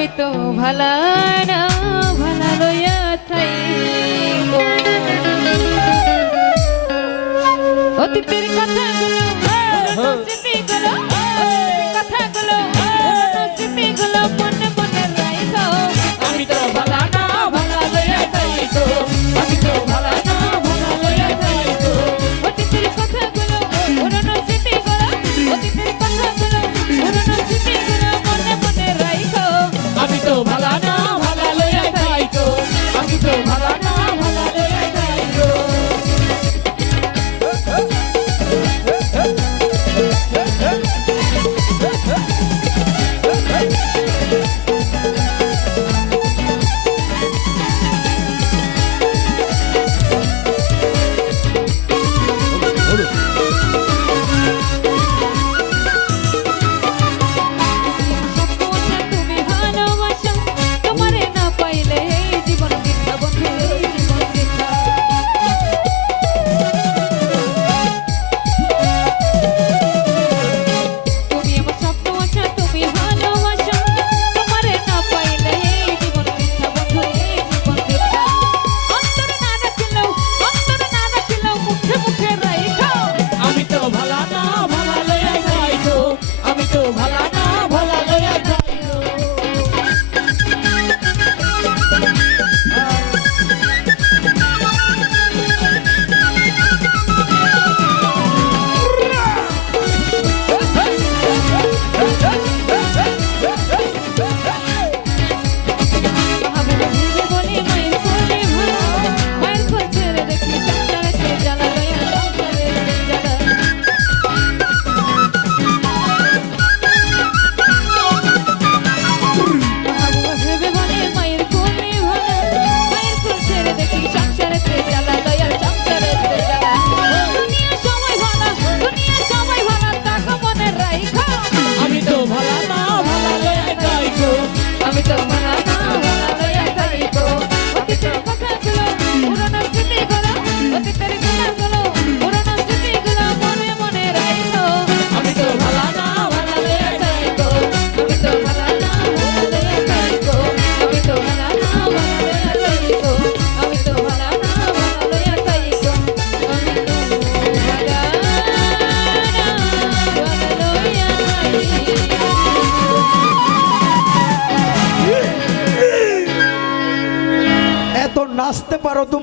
আমি তো ভালা না ভালা লইয়া থাইবো অতীতের কথাগুলো স্মৃতিগুলো কথাগুলো স্মৃতিগুলো মনে মনে রাখো আমি তো ভালা না ভালা লইয়া যাইতো আমি তো ভালা না ভালা লইয়া যাইতো অতীতের কথাগুলো পুরনো স্মৃতিগুলো অতীতের কথাগুলো পুরনো স্মৃতিগুলো মনে মনে রাখো আমি তো ভালা না ভালা লইয়া যাইতো আমি তো ভালা না ভালা লইয়া যাইতো তুমি ভালোবাসো তোমারে না পাইলে জীবন বৃথা বন্ধু জীবন বৃথা তুমি আমার স্বপ্ন আছো তুমি ভালোবাসো তোমারে না পাইলে জীবন বৃথা বন্ধু জীবন বৃথা অন্তর না রাখিলেও মুখে মুখে রাখো আমি তো ভালা না ভালা লইয়া যাইতো আমি তো ভালা না ভালা লইয়া যাইতো ভাবে বলি মায়ের কোলে ভালো মায়ের কোল ছেড়ে দেখি সংসারেতে জ্বালা লইয়া সংসারেতে জ্বালা ভেবে বলে মায়ের কোলে ভালো মায়ের কোল ছেড়ে দেখি সংসারেতে জ্বালা লইয়া সংসারেতে জ্বালা দুনিয়া সবাই ভালো তাকে মনে রাখো আমি তো ভালা না ভালা লইয়া যাইতো আমি তো ভালো না ভালো লইয়া যাইবো অতীতের কথাগুলো পুরনো স্মৃতিগুলো অতীতের কথাগুলো পুরনো স্মৃতিগুলো মনে মনে রাখো আমি তো ভালা না ভালা লইয়া যাইতো আমি তো ভালো না ভালো লইয়া যাইবো আমি তো ভালো না ভালো লইয়া যাইবো আমি তো ভালো না ভালো লইয়া যাইবো আমি তো ভালো না ভালো লইয়া যাইবো এত নাচতে পারো তুমি।